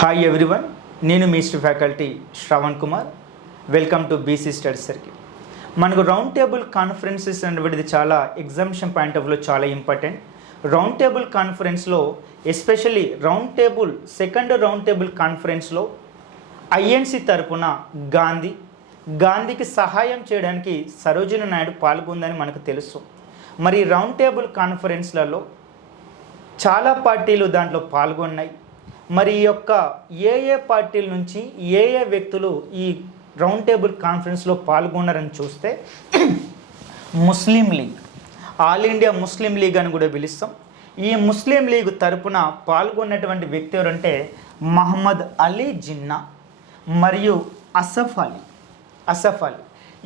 Hi everyone, నేను mister faculty Shravan Kumar. Welcome to BC study circle. మనకు round table conferences అనేటిది చాలా ఎగ్జామినేషన్ పాయింట్ ఆఫ్ వ్యూలో చాలా ఇంపార్టెంట్. రౌండ్ టేబుల్ కాన్ఫరెన్స్లో ఎస్పెషల్లీ సెకండ్ రౌండ్ టేబుల్ కాన్ఫరెన్స్లో ఐఎన్సి తరపున గాంధీకి సహాయం చేయడానికి సరోజిని నాయుడు పాల్గొందని మనకు తెలుసు. మరి రౌండ్ టేబుల్ కాన్ఫరెన్స్లలో చాలా పార్టీలు దాంట్లో పాల్గొన్నాయి. మరి ఈ యొక్క ఏ పార్టీల నుంచి ఏ వ్యక్తులు ఈ రౌండ్ టేబుల్ కాన్ఫరెన్స్లో పాల్గొన్నారని చూస్తే Muslim League, all India Muslim League అని కూడా పిలుస్తాం. ఈ ముస్లిం లీగ్ తరపున పాల్గొన్నటువంటి వ్యక్తి ఎవరంటే మహమ్మద్ అలీ జిన్నా మరియు అసఫ్ అలీ.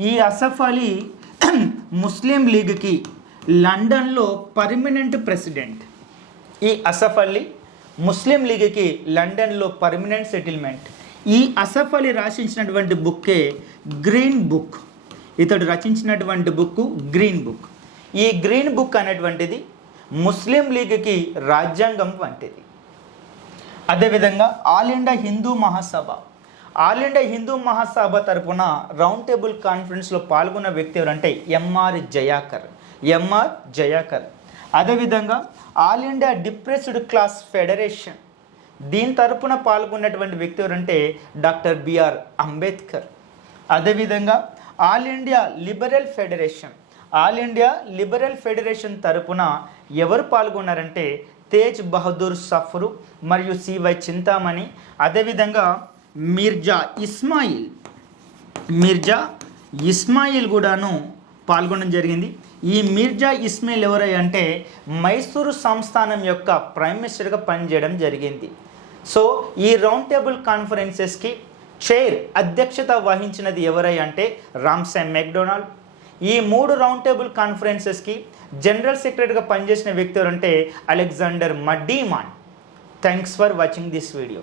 ఈ అసఫ్ అలీ ముస్లిం లీగ్కి లండన్లో పర్మనెంట్ ప్రెసిడెంట్. ఈ అసఫ్ అలీ ముస్లిం లీగ్కి లండన్లో పర్మనెంట్ సెటిల్మెంట్. ఈ అసఫ్ అలీ రచించినటువంటి బుక్కే గ్రీన్ బుక్. ఇతడు రచించినటువంటి బుక్ గ్రీన్ బుక్. ఈ గ్రీన్ బుక్ అనేటువంటిది ముస్లిం లీగ్కి రాజ్యాంగం వంటిది. అదేవిధంగా ఆల్ ఇండియా హిందూ మహాసభ తరపున రౌండ్ టేబుల్ కాన్ఫరెన్స్లో పాల్గొన్న వ్యక్తి ఎవరంటే ఎంఆర్ జయాకర్. అదేవిధంగా all India depressed class federation, దీని తరపున పాల్గొన్నటువంటి వ్యక్తి ఎవరంటే డాక్టర్ బిఆర్ అంబేద్కర్. అదేవిధంగా ఆల్ ఇండియా లిబరల్ ఫెడరేషన్ తరపున ఎవరు పాల్గొన్నారంటే తేజ్ బహదూర్ సఫ్రు మరియు సివై చింతామణి. అదేవిధంగా మిర్జా ఇస్మాయిల్ కూడాను పాల్గొనడం జరిగింది. ఈ మిర్జా ఇస్మాయిల్ ఎవరై అంటే మైసూరు సంస్థానం యొక్క ప్రైమ్ మినిస్టర్గా పనిచేయడం జరిగింది. సో ఈ రౌండ్ టేబుల్ కాన్ఫరెన్సెస్కి అధ్యక్షత వహించినది ఎవరై అంటే రామ్సే మెక్డొనాల్డ్. ఈ 3 రౌండ్ టేబుల్ కాన్ఫరెన్సెస్కి జనరల్ సెక్రటరీగా పనిచేసిన వ్యక్తి ఎవరంటే Alexander Muddiman. Thanks for watching this video.